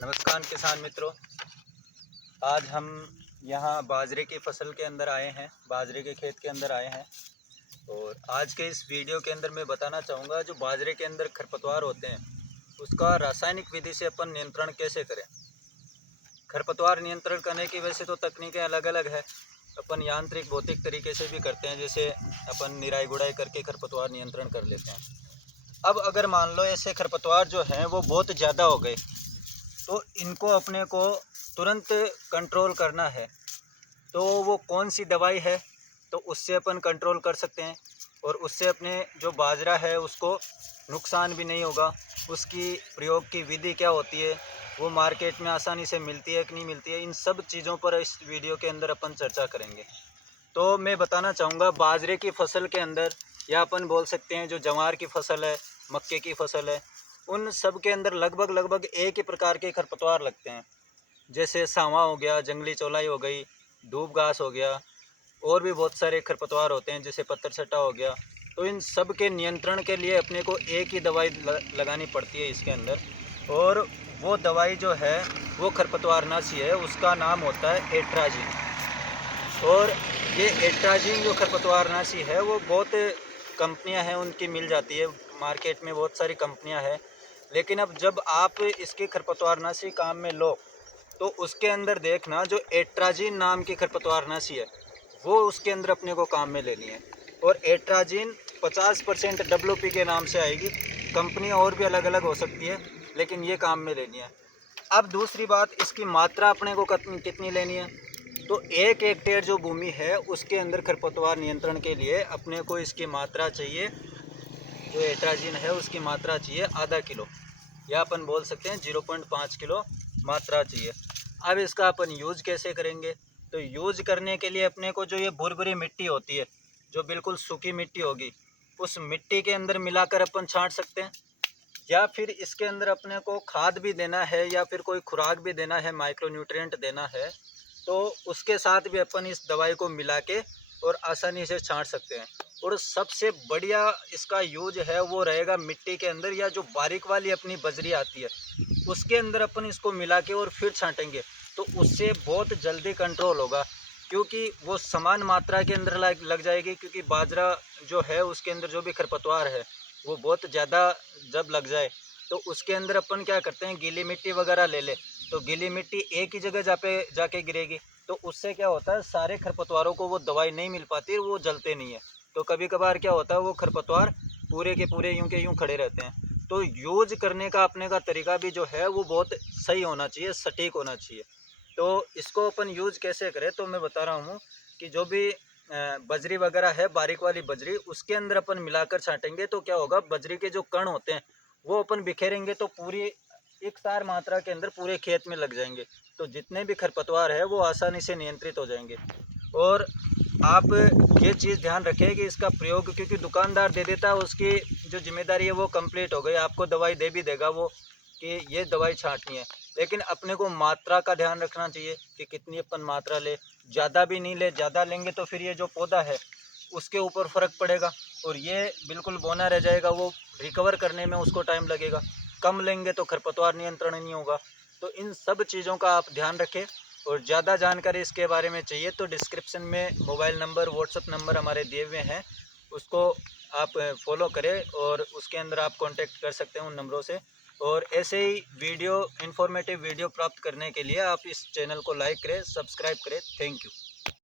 नमस्कार किसान मित्रों। आज हम यहाँ बाजरे की फसल के अंदर आए हैं, बाजरे के खेत के अंदर आए हैं। और आज के इस वीडियो के अंदर मैं बताना चाहूँगा जो बाजरे के अंदर खरपतवार होते हैं उसका रासायनिक विधि से अपन नियंत्रण कैसे करें। खरपतवार नियंत्रण करने की वैसे तो तकनीकें अलग अलग है। अपन यांत्रिक भौतिक तरीके से भी करते हैं, जैसे अपन निराई गुड़ाई करके खरपतवार नियंत्रण कर लेते हैं। अब अगर मान लो ऐसे खरपतवार जो हैं वो बहुत ज़्यादा हो गए तो इनको अपने को तुरंत कंट्रोल करना है। तो वो कौन सी दवाई है तो उससे अपन कंट्रोल कर सकते हैं और उससे अपने जो बाजरा है उसको नुकसान भी नहीं होगा। उसकी प्रयोग की विधि क्या होती है, वो मार्केट में आसानी से मिलती है कि नहीं मिलती है, इन सब चीज़ों पर इस वीडियो के अंदर अपन चर्चा करेंगे। तो मैं बताना चाहूँगा बाजरे की फसल के अंदर, या अपन बोल सकते हैं जो जवार की फसल है, मक्के की फसल है, उन सब के अंदर लगभग लगभग एक ही प्रकार के खरपतवार लगते हैं। जैसे सांवा हो गया, जंगली चौलाई हो गई, दूब घास हो गया, और भी बहुत सारे खरपतवार होते हैं जैसे पत्थर छट्टा हो गया। तो इन सब के नियंत्रण के लिए अपने को एक ही दवाई लगानी पड़ती है इसके अंदर। और वो दवाई जो है वो खरपतवारनाशी है, उसका नाम होता है एट्राजिन। और ये एट्राजिन जो खरपतवारनाशी है वो बहुत कंपनियां हैं उनकी मिल जाती है मार्केट में, बहुत सारी कंपनियां हैं। लेकिन अब जब आप इसकी खरपतवारनाशी काम में लो तो उसके अंदर देखना जो एट्राजिन नाम की खरपतवारनाशी है वो उसके अंदर अपने को काम में लेनी है। और एट्राजिन 50% WP के नाम से आएगी। कंपनियां और भी अलग अलग हो सकती है लेकिन ये काम में लेनी है। अब दूसरी बात, इसकी मात्रा अपने को कितनी लेनी है। तो 1 हेक्टेयर जो भूमि है उसके अंदर खरपतवार नियंत्रण के लिए अपने को इसकी मात्रा चाहिए, जो एट्राजिन है उसकी मात्रा चाहिए आधा किलो, या अपन बोल सकते हैं 0.5 किलो मात्रा चाहिए। अब इसका अपन यूज कैसे करेंगे, तो यूज करने के लिए अपने को जो ये भुरभुरी मिट्टी होती है, जो बिल्कुल सूखी मिट्टी होगी, उस मिट्टी के अंदर मिलाकर अपन छांट सकते हैं। या फिर इसके अंदर अपने को खाद भी देना है या फिर कोई खुराक भी देना है, माइक्रो न्यूट्रिएंट देना है, तो उसके साथ भी अपन इस दवाई को मिला के और आसानी से छांट सकते हैं। और सबसे बढ़िया इसका यूज है वो रहेगा मिट्टी के अंदर, या जो बारीक वाली अपनी बजरी आती है उसके अंदर अपन इसको मिला के और फिर छांटेंगे तो उससे बहुत जल्दी कंट्रोल होगा। क्योंकि वो समान मात्रा के अंदर लग जाएगी, क्योंकि बाजरा जो है उसके अंदर जो भी खरपतवार है वो बहुत ज़्यादा जब लग जाए तो उसके अंदर अपन क्या करते हैं, गीली मिट्टी वगैरह ले ले तो गीली मिट्टी एक ही जगह जाके गिरेगी। तो उससे क्या होता है, सारे खरपतवारों को वो दवाई नहीं मिल पाती, वो जलते नहीं है। तो कभी कभार क्या होता है, वो खरपतवार पूरे के पूरे यूं के यूं खड़े रहते हैं। तो यूज करने का अपने का तरीका भी जो है वो बहुत सही होना चाहिए, सटीक होना चाहिए। तो इसको अपन यूज कैसे करें, तो मैं बता रहा हूँ कि जो भी बजरी वगैरह है, बारीक वाली बजरी, उसके अंदर अपन मिलाकर छांटेंगे तो क्या होगा, बजरी के जो कण होते हैं वो अपन बिखेरेंगे तो पूरी एक सार मात्रा के अंदर पूरे खेत में लग जाएंगे। तो जितने भी खरपतवार है वो आसानी से नियंत्रित हो जाएंगे। और आप ये चीज़ ध्यान रखें कि इसका प्रयोग, क्योंकि दुकानदार दे देता है, उसकी जो जिम्मेदारी है वो कंप्लीट हो गई, आपको दवाई दे भी देगा वो कि ये दवाई छांटनी है। लेकिन अपने को मात्रा का ध्यान रखना चाहिए कि कितनी अपन मात्रा ले, ज़्यादा भी नहीं ले, ज़्यादा लेंगे तो फिर ये जो पौधा है उसके ऊपर फ़र्क पड़ेगा और ये बिल्कुल बौना रह जाएगा, वो रिकवर करने में उसको टाइम लगेगा। कम लेंगे तो खरपतवार नियंत्रण नहीं होगा। तो इन सब चीज़ों का आप ध्यान रखें। और ज़्यादा जानकारी इसके बारे में चाहिए तो डिस्क्रिप्शन में मोबाइल नंबर, व्हाट्सअप नंबर हमारे दिए हुए हैं, उसको आप फॉलो करें और उसके अंदर आप कांटेक्ट कर सकते हैं उन नंबरों से। और ऐसे ही वीडियो, इन्फॉर्मेटिव वीडियो प्राप्त करने के लिए आप इस चैनल को लाइक करें, सब्सक्राइब करें। Thank you.